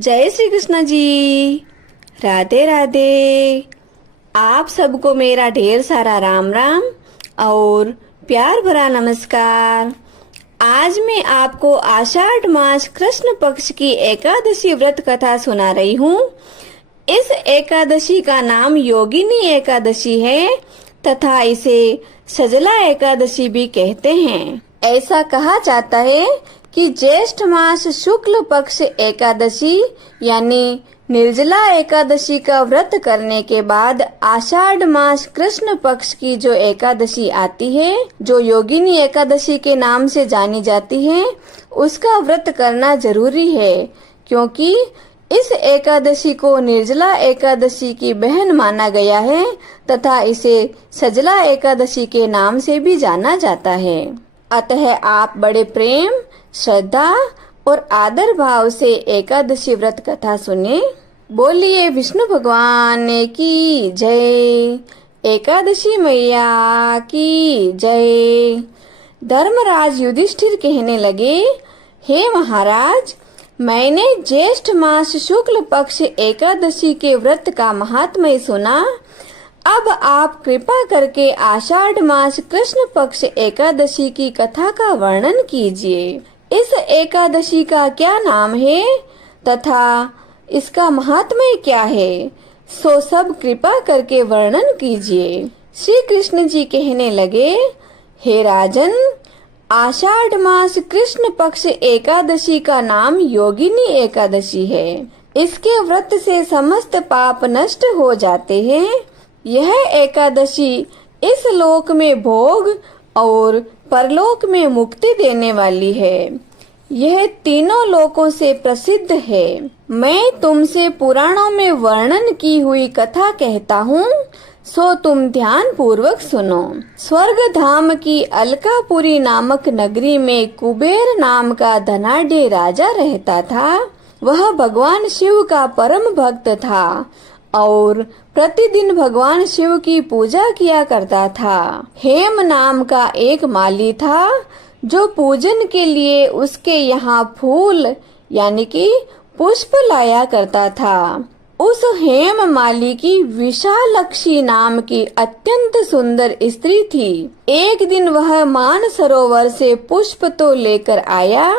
जय श्री कृष्ण जी। राधे राधे। आप सबको मेरा ढेर सारा राम राम और प्यार भरा नमस्कार। आज मैं आपको आषाढ़ मास कृष्ण पक्ष की एकादशी व्रत कथा सुना रही हूँ। इस एकादशी का नाम योगिनी एकादशी है तथा इसे सजला एकादशी भी कहते हैं। ऐसा कहा जाता है कि ज्येष्ठ मास शुक्ल पक्ष एकादशी यानी निर्जला एकादशी का व्रत करने के बाद आषाढ़ मास कृष्ण पक्ष की जो एकादशी आती है, जो योगिनी एकादशी के नाम से जानी जाती है, उसका व्रत करना जरूरी है, क्योंकि इस एकादशी को निर्जला एकादशी की बहन माना गया है तथा इसे सजला एकादशी के नाम से भी जाना जाता है। अतः आप बड़े प्रेम, श्रद्धा और आदर भाव से एकादशी व्रत कथा सुने। बोलिए विष्णु भगवान की जय, एकादशी मैया की जय। धर्मराज युधिष्ठिर कहने लगे, हे महाराज, मैंने ज्येष्ठ मास शुक्ल पक्ष एकादशी के व्रत का महात्म्य सुना। अब आप कृपा करके आषाढ़ मास कृष्ण पक्ष एकादशी की कथा का वर्णन कीजिए। इस एकादशी का क्या नाम है तथा इसका महात्म्य क्या है, सो सब कृपा करके वर्णन कीजिए। श्री कृष्ण जी कहने लगे, हे राजन, आषाढ़ मास कृष्ण पक्ष एकादशी का नाम योगिनी एकादशी है। इसके व्रत से समस्त पाप नष्ट हो जाते हैं। यह एकादशी इस लोक में भोग और परलोक में मुक्ति देने वाली है। यह तीनों लोकों से प्रसिद्ध है। मैं तुमसे पुराणों में वर्णन की हुई कथा कहता हूँ, सो तुम ध्यान पूर्वक सुनो। स्वर्ग धाम की अलकापुरी नामक नगरी में कुबेर नाम का धनाढ्य राजा रहता था। वह भगवान शिव का परम भक्त था और प्रतिदिन भगवान शिव की पूजा किया करता था। हेम नाम का एक माली था जो पूजन के लिए उसके यहाँ फूल यानी कि पुष्प लाया करता था। उस हेम माली की विशालक्षी नाम की अत्यंत सुंदर स्त्री थी। एक दिन वह मान सरोवर से पुष्प तो लेकर आया,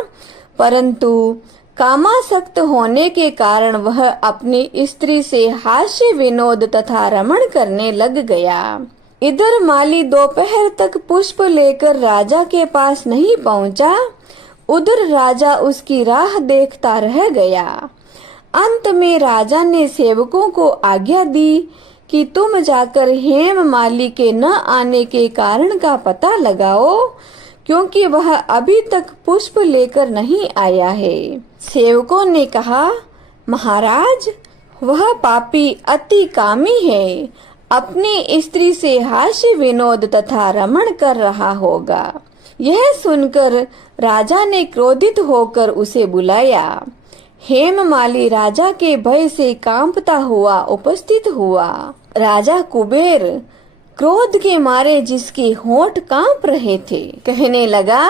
परंतु कामासक्त होने के कारण वह अपनी स्त्री से हास्य विनोद तथा रमण करने लग गया। इधर माली दोपहर तक पुष्प लेकर राजा के पास नहीं पहुंचा, उधर राजा उसकी राह देखता रह गया। अंत में राजा ने सेवकों को आज्ञा दी कि तुम जाकर हेम माली के न आने के कारण का पता लगाओ, क्योंकि वह अभी तक पुष्प लेकर नहीं आया है। सेवकों ने कहा, महाराज, वह पापी अति कामी है, अपनी स्त्री से हास्य विनोद तथा रमण कर रहा होगा। यह सुनकर राजा ने क्रोधित होकर उसे बुलाया। हेममाली राजा के भय से कांपता हुआ उपस्थित हुआ। राजा कुबेर क्रोध के मारे जिसके होंठ कांप रहे थे, कहने लगा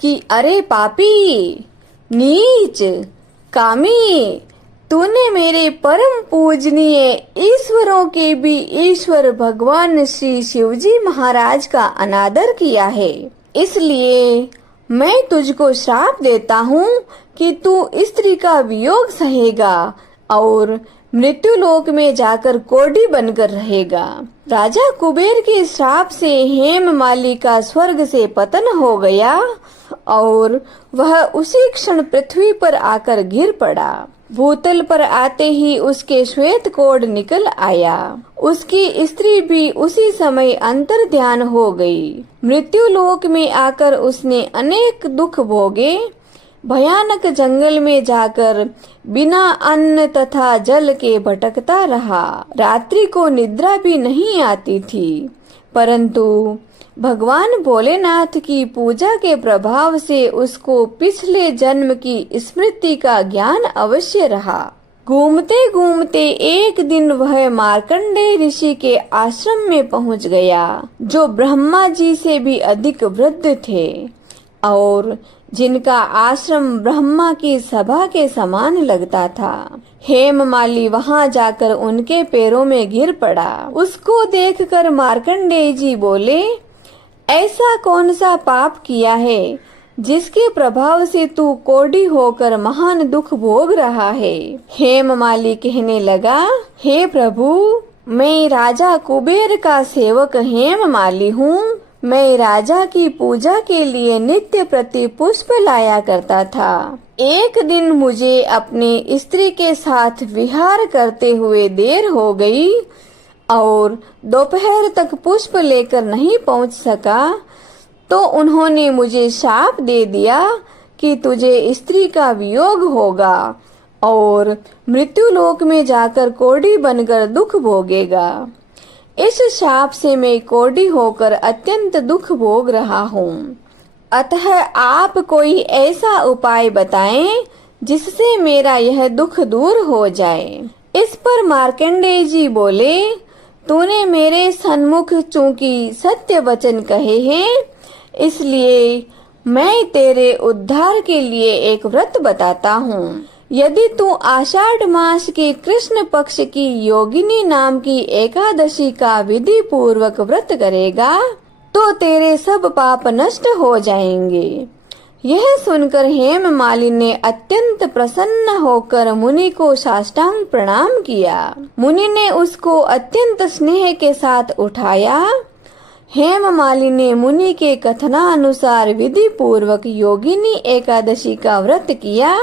कि अरे पापी, नीच, कामी, तूने मेरे परम पूजनीय ईश्वरों के भी ईश्वर भगवान श्री शिवजी महाराज का अनादर किया है। इसलिए मैं तुझको श्राप देता हूँ कि तू स्त्री का वियोग सहेगा और मृत्युलोक में जाकर कोढ़ी बनकर रहेगा। राजा कुबेर के श्राप से हेममाली का स्वर्ग से पतन हो गया और वह उसी क्षण पृथ्वी पर आकर गिर पड़ा। भूतल पर आते ही उसके श्वेत कोढ़ निकल आया। उसकी स्त्री भी उसी समय अंतर ध्यान हो गई। मृत्युलोक में आकर उसने अनेक दुख भोगे। भयानक जंगल में जाकर बिना अन्न तथा जल के भटकता रहा। रात्रि को निद्रा भी नहीं आती थी, परंतु भगवान भोलेनाथ की पूजा के प्रभाव से उसको पिछले जन्म की स्मृति का ज्ञान अवश्य रहा। घूमते घूमते एक दिन वह मार्कंडेय ऋषि के आश्रम में पहुंच गया, जो ब्रह्मा जी से भी अधिक वृद्ध थे और जिनका आश्रम ब्रह्मा की सभा के समान लगता था। हेममाली वहां जाकर उनके पैरों में गिर पड़ा। उसको देखकर मार्कंडेय जी बोले, ऐसा कौन सा पाप किया है जिसके प्रभाव से तू कोढ़ी होकर महान दुख भोग रहा है। हेममाली कहने लगा, हे प्रभु, मैं राजा कुबेर का सेवक हेममाली हूँ। मैं राजा की पूजा के लिए नित्य प्रति पुष्प लाया करता था। एक दिन मुझे अपनी स्त्री के साथ विहार करते हुए देर हो गई और दोपहर तक पुष्प लेकर नहीं पहुंच सका, तो उन्होंने मुझे शाप दे दिया कि तुझे स्त्री का वियोग होगा और मृत्युलोक में जाकर कोढ़ी बनकर दुख भोगेगा। इस शाप से मैं कोढ़ी होकर अत्यंत दुख भोग रहा हूँ। अतः आप कोई ऐसा उपाय बताएं जिससे मेरा यह दुख दूर हो जाए। इस पर मार्कंडेय जी बोले, तूने मेरे सन्मुख चूंकि सत्य वचन कहे हैं, इसलिए मैं तेरे उद्धार के लिए एक व्रत बताता हूँ। यदि तू आषाढ़ मास के कृष्ण पक्ष की योगिनी नाम की एकादशी का विधि पूर्वक व्रत करेगा तो तेरे सब पाप नष्ट हो जाएंगे। यह सुनकर हेममाली ने अत्यंत प्रसन्न होकर मुनि को साष्टांग प्रणाम किया। मुनि ने उसको अत्यंत स्नेह के साथ उठाया। हेममाली ने मुनि के कथनानुसार विधि पूर्वक योगिनी एकादशी का व्रत किया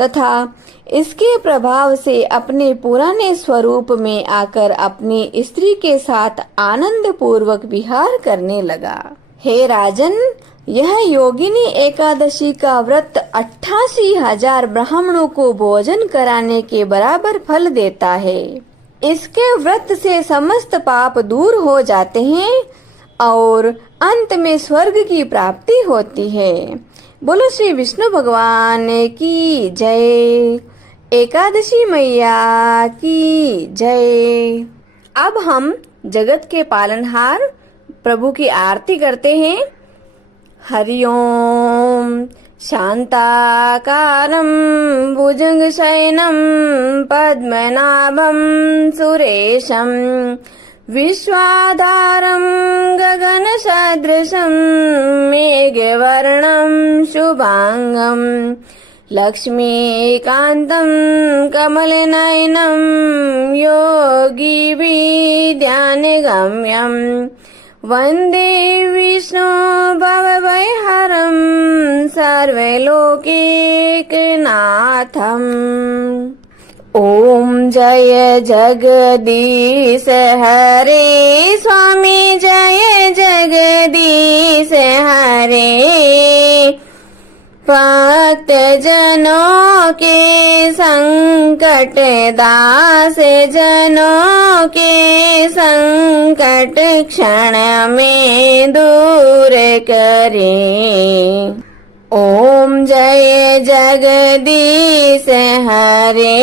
तथा इसके प्रभाव से अपने पुराने स्वरूप में आकर अपनी स्त्री के साथ आनंद पूर्वक विहार करने लगा। हे राजन, यह योगिनी एकादशी का व्रत 88,000 ब्राह्मणों को भोजन कराने के बराबर फल देता है। इसके व्रत से समस्त पाप दूर हो जाते हैं और अंत में स्वर्ग की प्राप्ति होती है। बोलो श्री विष्णु भगवान की जय। एकादशी मैया की जय। अब हम जगत के पालनहार प्रभु की आरती करते हैं। हरि ओम। शांताकारं भुजगशयनं पद्मनाभं सुरेशं विश्वाधारं गगनसदृशं मेघवर्णं शुभांगं लक्ष्मीकान्तं कमलनयनं योगिभिर्ध्यानगम्यं वन्दे विष्णु भवभयहरं सर्वलोकैकनाथम्। ओम जय जगदीश हरे स्वामी, जय जगदीश हरे। भक्त जनों के संकट, दास जनों के संकट क्षण में दूर करे। ओम जय जगदीश हरे।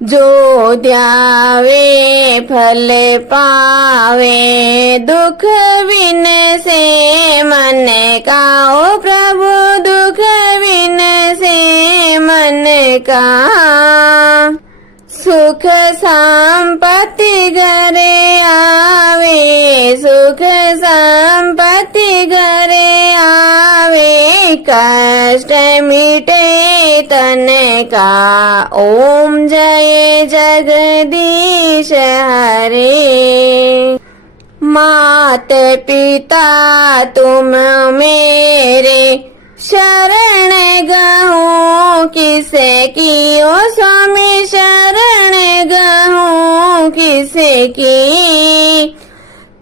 जो ध्यावे फल पावे, दुख बिन से मन का। ओ प्रभु दुख बिन से मन का। सुख संपत्ति घरे आवे, सुख संपत्ति घरे आवे। कष्ट मिटे तन का। ओम जय जगदीश हरे। मात पिता तुम मेरे, शरण गहूँ किसे की। ओ स्वामी शरण गहूँ किसे की।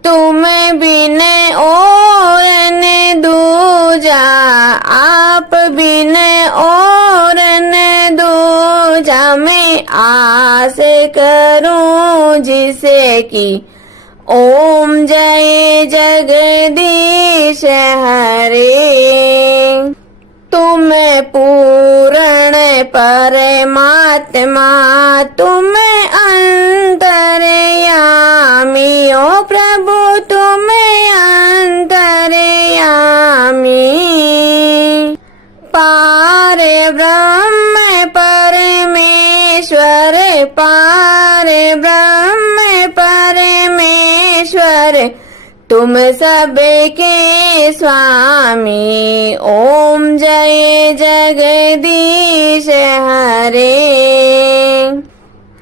तुम बिन और न दूजा, आप बिन और न दूजा। मैं आस करूं जिसे की। ओम जय जगदीश हरे। तुम पूर्ण परमात्मा तुम अंतर्यामी, ओ प्रभु तुम अंतर्यामी। पारे ब्रह्म परमेश्वर, पारे ब्रह्म परमेश्वर तुम सबके स्वामी। ओम जय जगदीश हरे।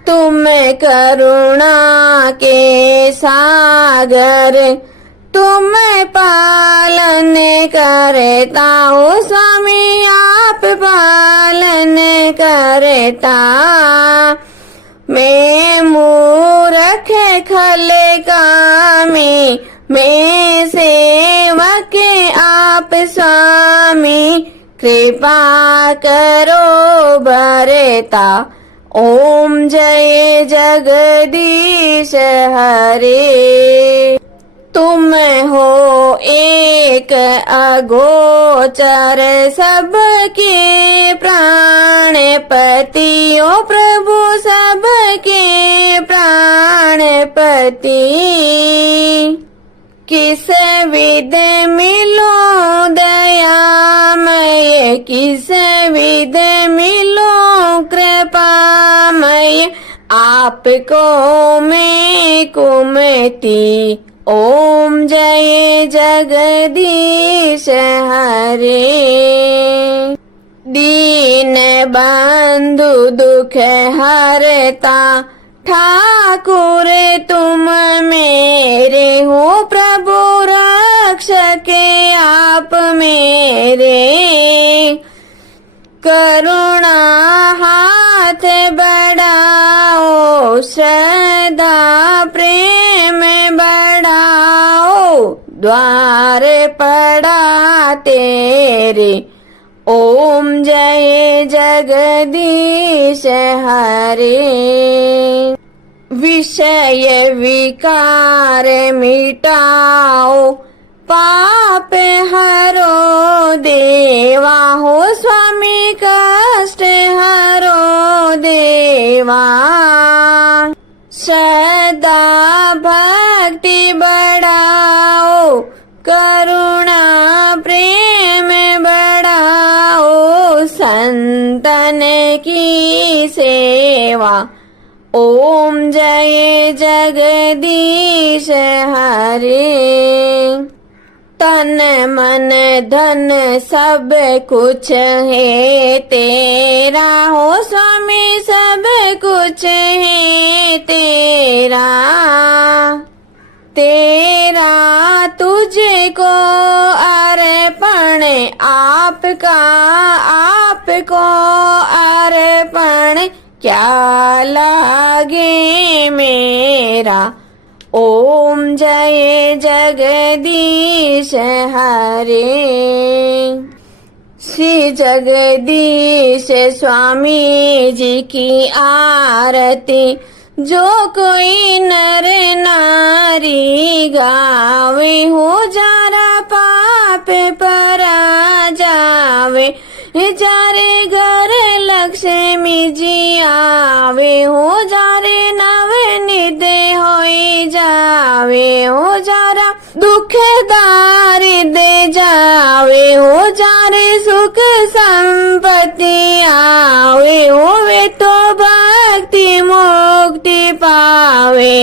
तुम करुणा के सागर, तुम पालन करता हो स्वामी, आप पालन करता। मैं मूर्ख खल कामी, मैं सेवक आप स्वामी, कृपा करो भरता। ओम जय जगदीश हरे। तुम हो एक अगोचर सबके प्राणपति, ओ प्रभु सबके प्राणपति। किस विध मिलो दयामय, किस विध मिलो कृपामय, आपको मैं कुमति। ओम जय जगदीश हरे। दीन बंधु दुख हरता ठाकुर तुम मेरे हो, प्रभु रक्षक आप मेरे। करुणा हाथ बढ़ाओ, श्रद्धा प्रेम बढ़ाओ, द्वार पड़ा तेरे। ओम जय जगदीश हरे। विषय विकार मिटाओ, पाप हरो देवा हो स्वामी, कष्ट हरो देवा। श्रद्धा भक्ति बढ़ाओ, करुणा प्रेम बढ़ाओ, संतन की सेवा। ओम जय जगदीश हरे। तन मन धन सब कुछ है तेरा हो स्वामी, सब कुछ है तेरा। तेरा तुझको अर्पण आपका, आपको अर्पण क्या लागे मेरा। ओम जय जगदीश हरे। श्री जगदीश स्वामी जी की आरती जो कोई नर नारी गावे, हो जारा पाप परा जावे। जारे घर लक्ष्मी जी आवे, हो जारे नवनिध होई जावे। हो जारा दुख दारिद्र जावे, हो जारे सुख संपत्ति आवे। होवे तो भक्ति मुक्ति पावे।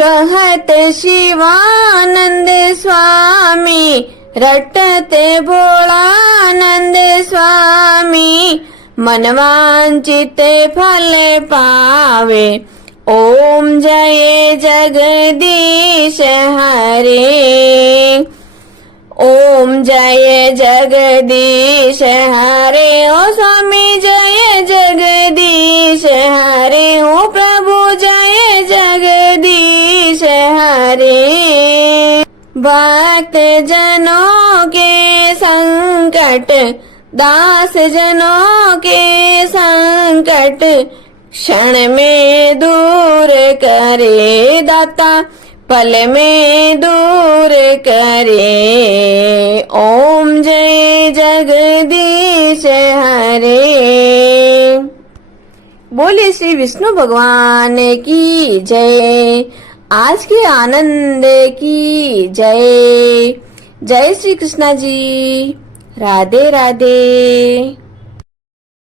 कहत शिवानंद स्वामी, रटते भोलानंद स्वामी, मनवांचित फल पावे। ओम जय जगदीश हरे। ओम जय जगदीश हरे। ओ स्वामी जय जगदीश हरे। ओ प्रभु जय जगदीश हरे। भक्त जनों के संकट, दास जनों के संकट, क्षण में दूर करे दाता। पल में दूर करे। ओम जय जगदीश हरे। बोले श्री विष्णु भगवान की जय। आज के आनंद की जय। जय श्री कृष्णा जी। राधे राधे।